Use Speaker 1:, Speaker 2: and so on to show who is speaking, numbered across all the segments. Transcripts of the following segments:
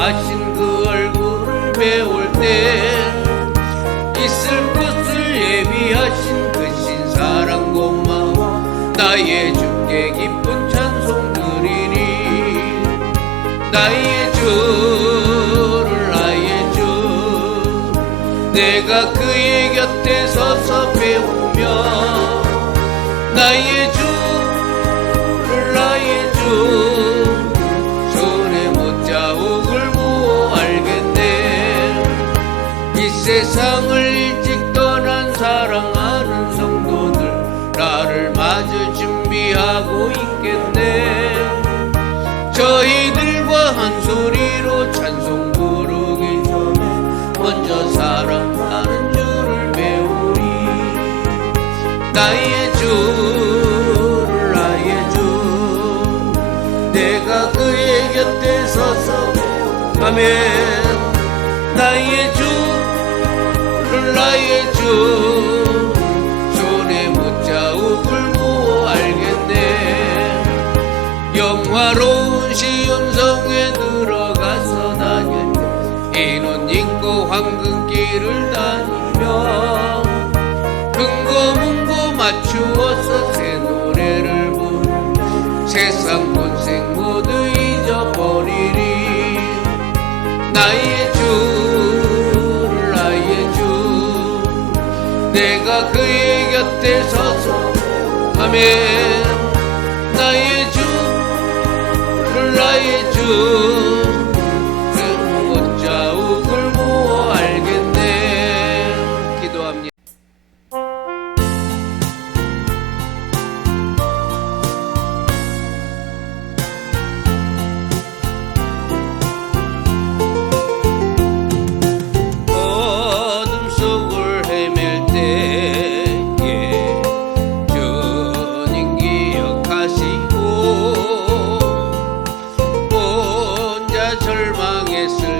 Speaker 1: 온유하신 그 얼굴을 배울 때 있을 것을 예비하신 그 신사랑 고마워 나의 주께 기쁜 찬송 드리리 나의 주를 나의 주 내가 그의 곁에 서서 배우며 나의 주 이 세상을 일찍 떠난 사랑하는 성도들 나를 맞을 준비하고 있겠네. 저희들과 한 소리로 찬송 부르기 전에 먼저 사랑하는 주를 배우리. 나의 주 내가 그의 곁에 서서 아멘 나의 주 를 나의 주 손에 못 자국을 부어 알겠네. 영화로운 시온성에 들어가서 때 인원 있고 황금길을 다니며 근거 문고 맞추어서 새 노래를 부르. 세상 본생 모두 잊어버리리. 나의 내가 그의 곁에 서서 아멘 나의 주를 나의 주 절망했을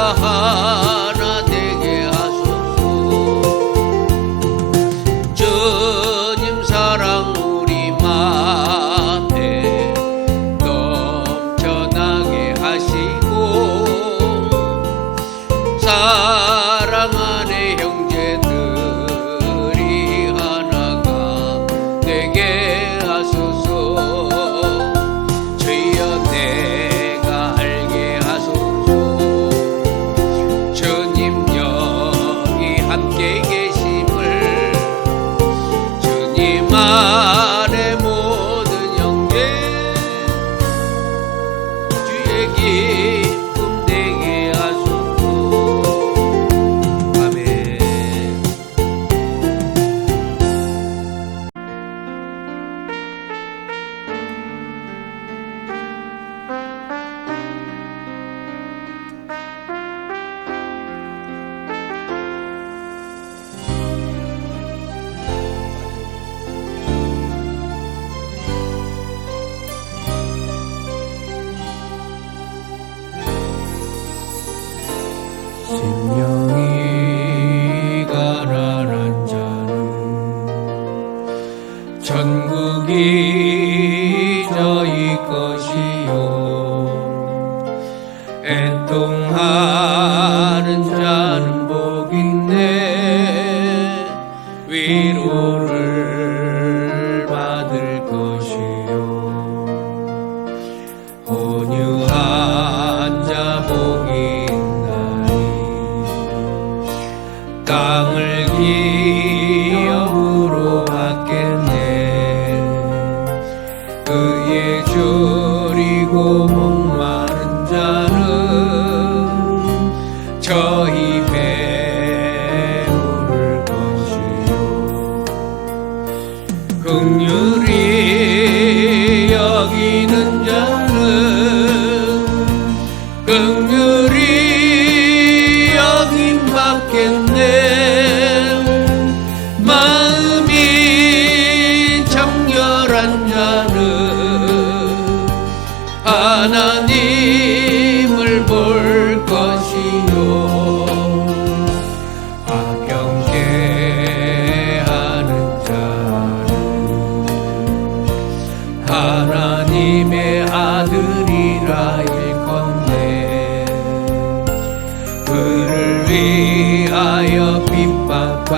Speaker 1: 주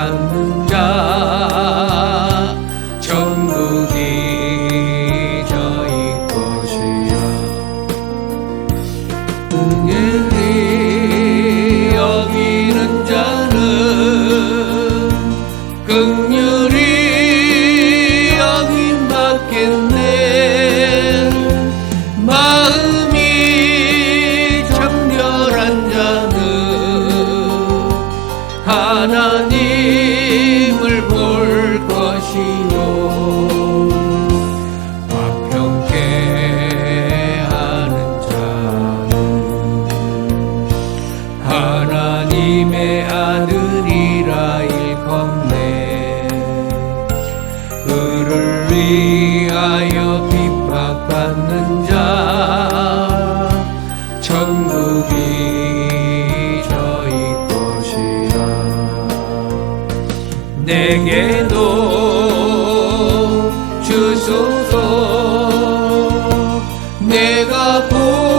Speaker 1: 핍박받는 자 Cuộc